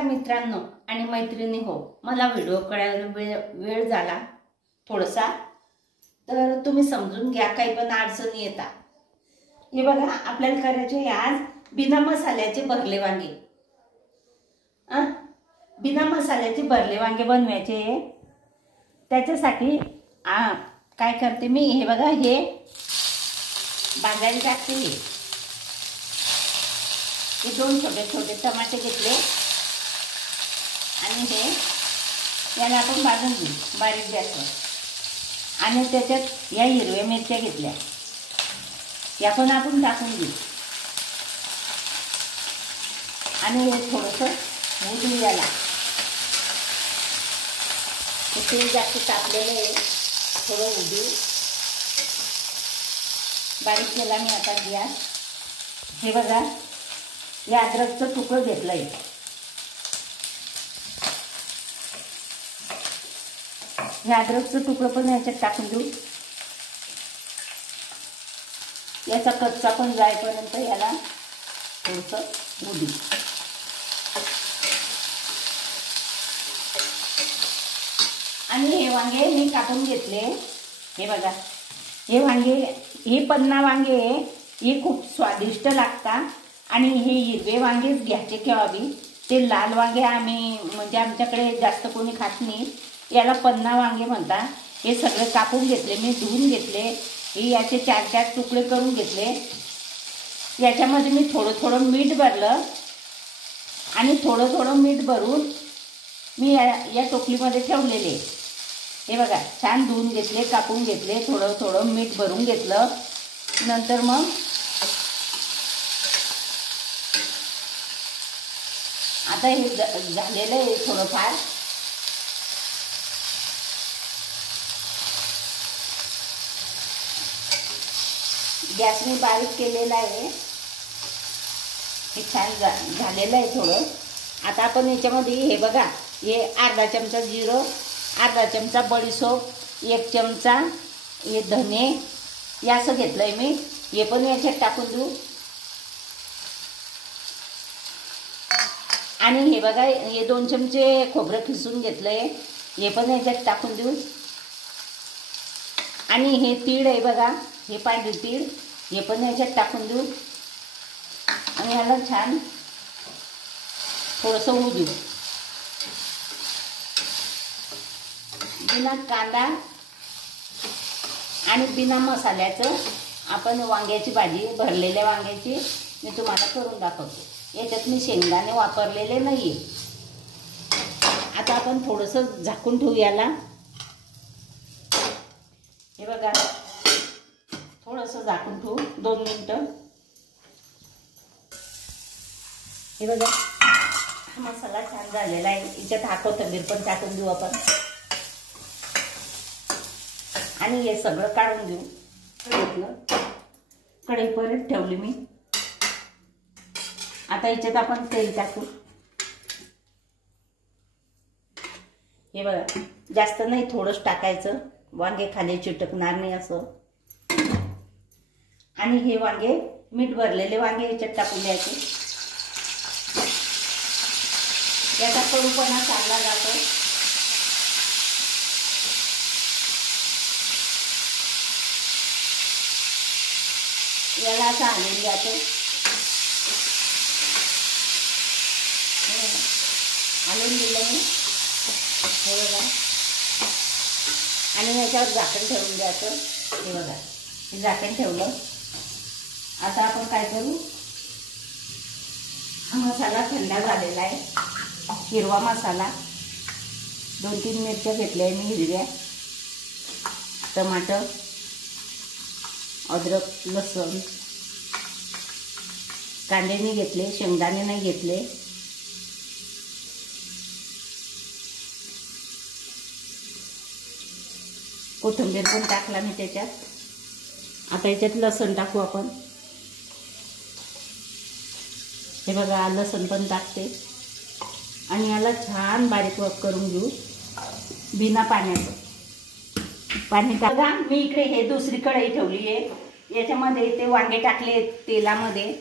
मित्रांनो आणि मैत्रिणी हो, मला व्हिडिओ करायला वेळ झाला थोडासा, तर तुम्ही समजून घ्या. काही पण अडचणी येतात. हे बघा, आपल्याला करायचे आज बिना मसाल्याचे भरले वांगे. बिना मसाल्याचे भरले वांगे बनवायचे. त्याच्यासाठी काय करते मी, हे बघा, हे भाजायला टाकते. हे दोन छोटे छोटे टमाटे घेतले आणि हे याला आपण भाजून घेऊ बारीक गॅसवर. आणि त्याच्यात या हिरव्या मिरच्या घेतल्या, या पण आपण टाकून घेऊ. आणि हे थोडंसं भुजू याला. तेल जास्त तापलेलं आहे, थोडं उडू. बारीक केला मी आता गॅस. हे बघा, हे अद्रकचं तुकडं घेतलंय. हे अद्रकचं तुकडं पण याच्यात टाकून देऊ. याचा कच्चा पण जाईपर्यंत याला थोडंसं उडू. आणि हे वांगे मी कापून घेतले. हे बघा, हे वांगे, हे पन्ना वांगे, हे खूप स्वादिष्ट लागतात. आणि हे हिरवे वांगेच घ्यायचे केव्हा बी. ते लाल वांगे आम्ही म्हणजे आमच्याकडे जास्त कोणी खात नाही. याला पन्ना वांगे म्हणतात. हे सगळे कापून घेतले मी, धुवून घेतले. हे याचे 4-4 तुकडे करून घेतले. याच्यामध्ये मी थोडं थोडं मीठ भरलं आणि थोडं थोडं मीठ भरून मी या टोपलीमध्ये ठेवलेले. हे बघा, छान धुवून घेतले, कापून घेतले, थोडं थोडं मीठ भरून घेतलं. नंतर मग आता हे झालेलं आहे थोडंफार. गॅस मी बारीक केलेला आहे. हे छान झालेलं आहे थोडं. आता आपण याच्यामध्ये हे बघा, हे अर्धा चमचा जिरं, अर्धा चमचा बडीशोप, 1 चमचा हे धने, हे असं घेतलंय मी. हे पण याच्यात टाकून देऊ. आणि हे बघा, हे 2 चमचे खोबरं खिसून घेतलंय, हे पण याच्यात टाकून देऊ. आणि हे तीळ आहे बघा, हे पांढरी तीळ, हे पण याच्यात टाकून देऊ. आणि ह्याला छान थोडंसं होऊ देऊ. बिना कांदा आणि बिना मसाल्याचं आपण वांग्याची भाजी, भरलेल्या वांग्याची मी तुम्हाला करून दाखवते. याच्यात मी शेंगदाणे वापरलेले नाहीये. आता आपण थोडंसं झाकून ठेवू याला. हे बघा, थोडंसं झाकून ठेवू 2 मिनिटं. हे बघा, हा मसाला छान झालेला आहे. याच्यात हा कोथिंबीर पण टाकून देऊ आपण. आणि हे सगळं काढून देऊ. कढई परत ठेवली मी. आता याच्यात आपण तेल टाकू. हे बघा, जास्त नाही, थोडंच टाकायचं, वांगे खाली चिटकणार नाही असं. आणि हे वांगे, मीठ भरलेले वांगे याच्यात टाकून द्यायचे. याचा कडूपणा चालला जातो. याला असं हलवून द्यायचं. हलवून दिलं मी थोडं. आणि याच्यावर झाकण ठेवून द्यायचं. हे बघा, हे झाकण ठेवलं. आता आपण काय करू, हा मसाला थंड झालेला आहे. हिरवा मसाला, 2-3 मिरच्या घेतल्या मी हिरव्या, टमाटर, अद्रक, लसूण, कांदे नाही घेतले, शेंगदाणे नाही घेतले. कोथिंबीर पण टाकला मी त्याच्यात. आता याच्यात लसूण टाकू आपण. हे बघा, लसूण पण टाकते. आणि याला छान बारीक करून घेऊ बिना पाण्याचं. पाणी टाका. मी इकडे हे दुसरी कढई ठेवली आहे. याच्यामध्ये ते वांगे टाकले तेलामध्ये.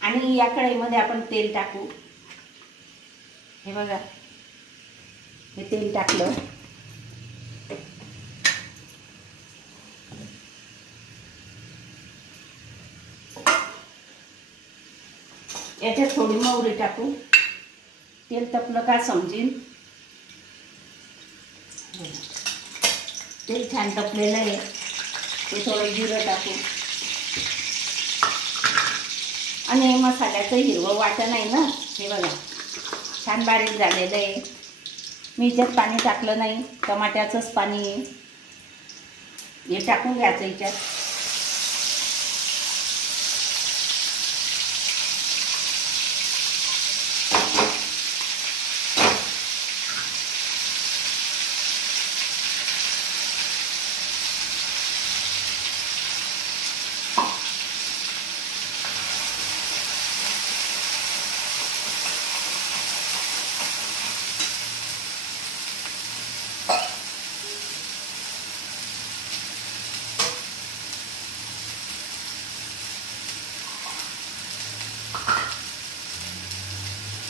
आणि या कढईमध्ये आपण तेल टाकू. हे बघा, हे तेल टाकलं. याच्यात थोडी मोहरी टाकू. तेल तपलं का समजेल. तेल छान तपलेलं आहे. ते थोडं जिरं टाकू. आणि मसाल्याचं हिरवं वाटण आहे ना, हे बघा छान बारीक झालेलं आहे. मी याच्यात पाणी टाकलं नाही, टमाट्याचंच पाणी आहे. हे टाकून घ्यायचं याच्यात.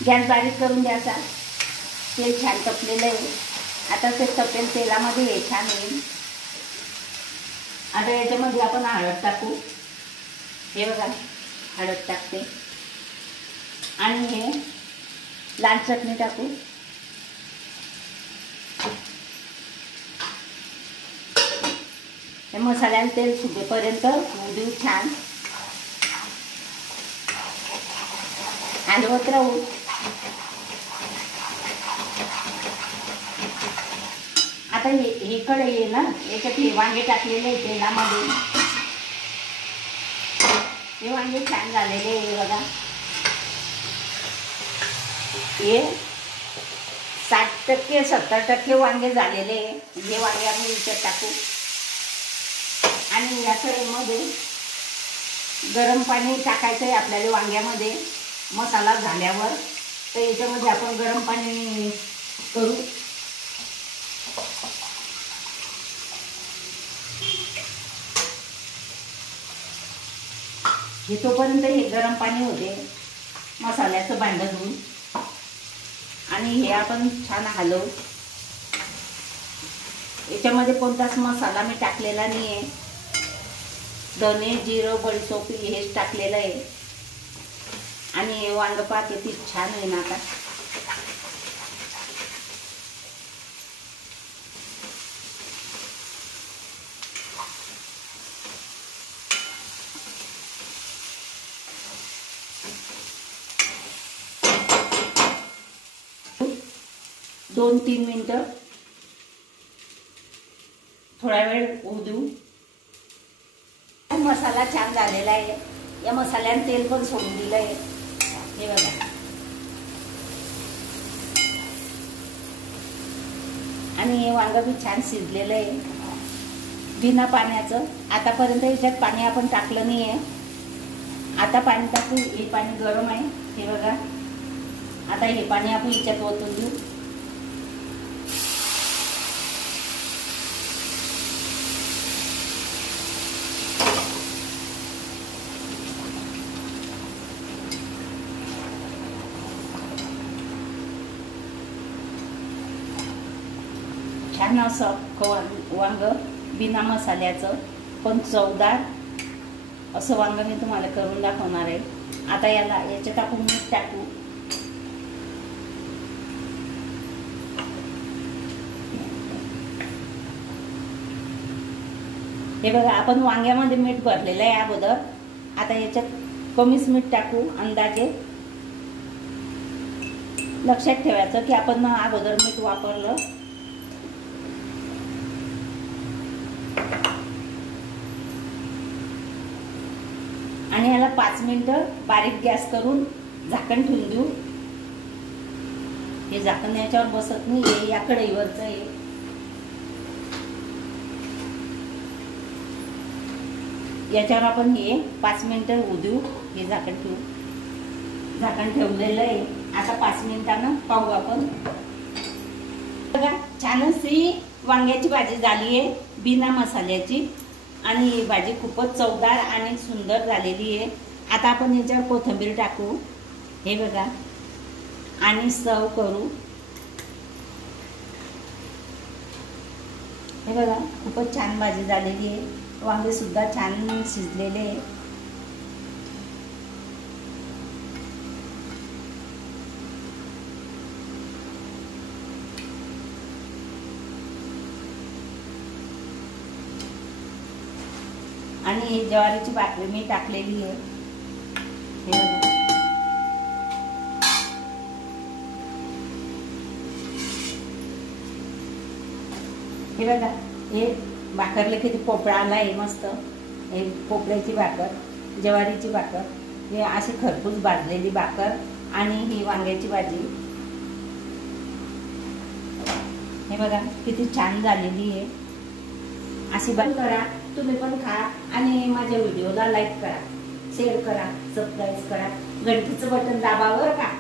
गॅस बारीक करून द्यायचा. तेल छान तपलेलं आहे. आता ते तपेल तेलामध्ये हे छान येईल. आता याच्यामध्ये आपण हळद टाकू. हे बघा, हळद टाकते. आणि हे लाल चटणी टाकू. हे मसाल्याला तेल सुटेपर्यंत होऊ देऊ छान. हलवत राहू. आता हे कढई आहे ना, याच्यात हे वांगे टाकलेले आहे तेलामध्ये. हे वांगे छान झालेले आहे बघा. हे 60% 70% वांगे झालेले आहे. हे वांगे आम्ही याच्यात टाकू. आणि या कढईमध्ये गरम पाणी टाकायचं आहे आपल्याला वांग्यामध्ये. मसाला झाल्यावर तर याच्यामध्ये आपण गरम पाणी करू. हे तोपर्यंत हे गरम पाणी होते मसाल्याचं भांडं धुवून. आणि हे आपण छान हलवू. याच्यामध्ये कोणताच मसाला मी टाकलेला नाही आहे. धने, जिरं, बडीशेप हेच टाकलेलं आहे. आणि हे वांग पात किती छान होईल आता. दोन 3 मिनिटं थोडा वेळ होऊ देऊ. मसाला छान झालेला आहे. या मसाल्याने तेल पण सोडून दिलं आहे. हे बघा. आणि हे वांग बी छान शिजलेलं आहे बिना पाण्याचं. आतापर्यंत याच्यात पाणी आपण टाकलं नाही आहे. आता पाणी टाकू. हे पाणी गरम आहे. हे बघा. आता हे पाणी आपण याच्यात ओतून देऊ. छान असं वांग बिना मसाल्याचं पण चवदार असं वांग मी तुम्हाला करून दाखवणार आहे. आता याच्यात आपण मीठ टाकू. हे बघा, आपण वांग्यामध्ये मीठ भरलेलं आहे अगोदर. आता याच्यात कमीच मीठ टाकू अंदाजे. लक्षात ठेवायचं की आपण अगोदर मीठ वापरलं. आणि याला 5 मिनिटं बारीक गॅस करून झाकण ठेवून देऊ. हे झाकण याच्यावर बसत नाही. हे या कढईवरचं आहे. याच्यावर आपण हे 5 मिनिटं होऊ देऊ. हे झाकण ठेवू. झाकण ठेवलेलं आहे. आता 5 मिनिटांना पाहू आपण. बघा, छान अशी वांग्याची भाजी झाली आहे बिना मसाल्याची. आणि ही भाजी खूपच चवदार आणि सुंदर झालेली आहे. आता आपण याच्यावर कोथिंबीर टाकू. हे बघा, आणि सर्व करू। हे बघा खूपच छान भाजी झालेली आहे, वांगे सुद्धा छान शिजलेले आहे। आणि ज्वारीची भाकरी मी टाकलेली आहे, हे बघा। हे बघा हे भाकरला किती पोपळा आलाय मस्त। हे पोपळ्याची भाकर, ज्वारीची भाकर, हे अशी खरपूस भाजलेली भाकर आणि ही वांग्याची भाजी। हे बघा किती छान झालेली आहे। अशी बंद करा, तुम्ही पण खा आणि माझ्या व्हिडिओला लाईक करा, शेअर करा, सबस्क्राईब करा, घंटीचं बटन दाबा बरं का।